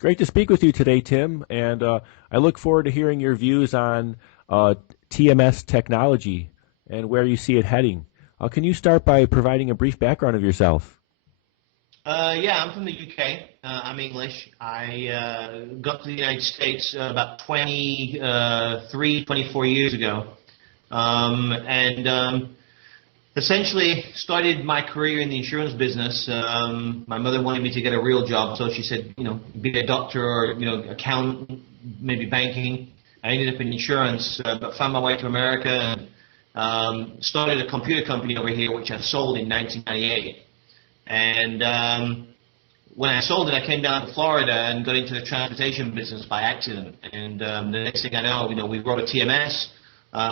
Great to speak with you today, Tim, and I look forward to hearing your views on TMS technology and where you see it heading. Can you start by providing a brief background of yourself? Yeah, I'm from the UK. I'm English. I got to the United States about 24 years ago, and essentially started my career in the insurance business. My mother wanted me to get a real job, so she said, be a doctor or, accountant, maybe banking. I ended up in insurance, but found my way to America and started a computer company over here, which I sold in 1998. And when I sold it, I came down to Florida and got into the transportation business by accident. And the next thing I know, we wrote a TMS.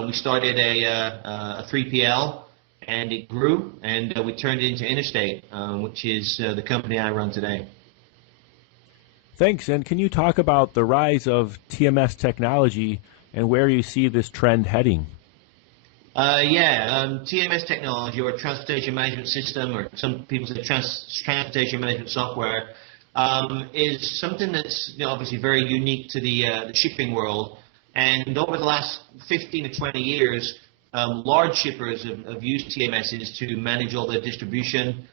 We started a 3PL, and it grew, and we turned it into Interstate, which is the company I run today. Thanks. And can you talk about the rise of TMS technology and where you see this trend heading? TMS technology, or transportation management system, or some people say transportation management software, is something that's obviously very unique to the shipping world. And over the last 15 to 20 years, large shippers have used TMSs to manage all their distribution,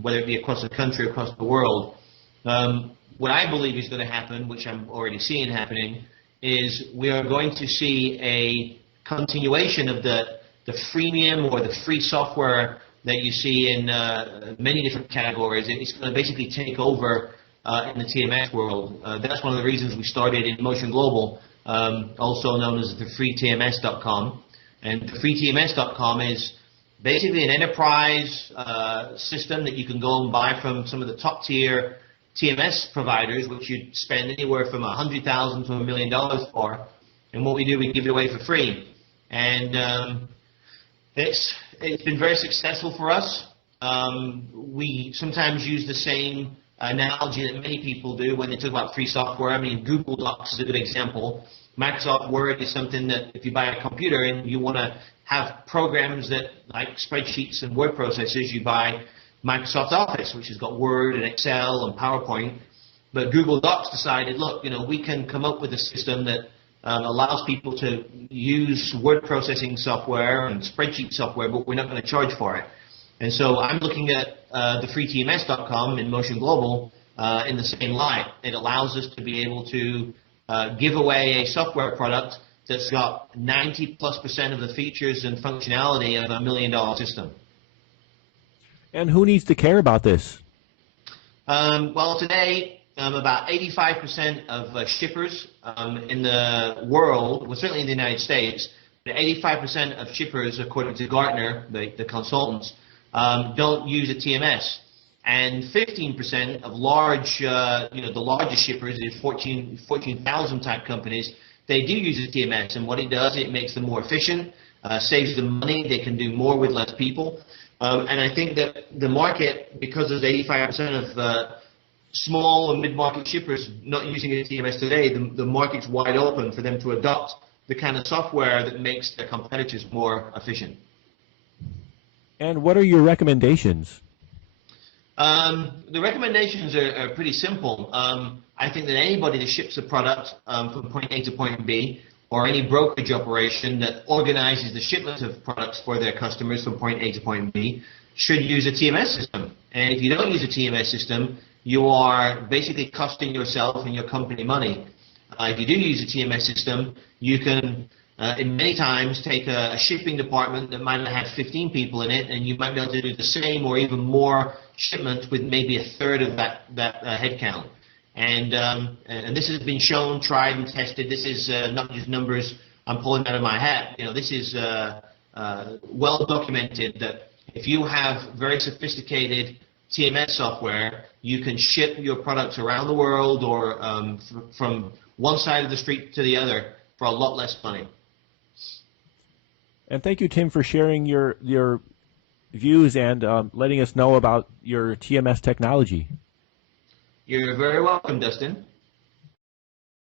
whether it be across the country, across the world. What I believe is going to happen, which I'm already seeing happening, is we are going to see a continuation of the freemium or the free software that you see in many different categories. It's going to basically take over in the TMS world. That's one of the reasons we started in Motion Global, also known as the freetms.com. And the freetms.com is basically an enterprise system that you can go and buy from some of the top tier TMS providers, which you'd spend anywhere from $100,000 to $1 million for. And what we do, we give it away for free. And it's been very successful for us. We sometimes use the same analogy that many people do when they talk about free software. I mean, Google Docs is a good example. Microsoft Word is something that if you buy a computer and you want to have programs that like spreadsheets and word processors, you buy Microsoft Office, which has got Word and Excel and PowerPoint. But Google Docs decided, look, we can come up with a system that allows people to use word processing software and spreadsheet software, but we're not going to charge for it. And so I'm looking at the freetms.com in Motion Global in the same light. It allows us to be able to give away a software product that's got 90+% of the features and functionality of $1 million system. And who needs to care about this? Well, today, about 85% of shippers in the world, well, certainly in the United States, 85% of shippers, according to Gartner, the consultants, don't use a TMS. And 15% of large, the largest shippers, the 14,000 type companies, they do use a TMS. And what it does, it makes them more efficient, saves them money. They can do more with less people. And I think that the market, because there's 85% of small and mid-market shippers not using a TMS today, the market's wide open for them to adopt the kind of software that makes their competitors more efficient. And what are your recommendations? The recommendations are pretty simple. I think that anybody that ships a product from point A to point B, or any brokerage operation that organizes the shipment of products for their customers from point A to point B, should use a TMS system. And if you don't use a TMS system, you are basically costing yourself and your company money. If you do use a TMS system, you can, in many times, take a shipping department that might have 15 people in it, and you might be able to do the same or even more shipment with maybe a third of that headcount. And this has been shown, tried, and tested. This is not just numbers I'm pulling out of my hat. This is well documented that if you have very sophisticated TMS software, you can ship your products around the world or from one side of the street to the other for a lot less money. And thank you, Tim, for sharing your views and letting us know about your TMS technology. You're very welcome, Dustin.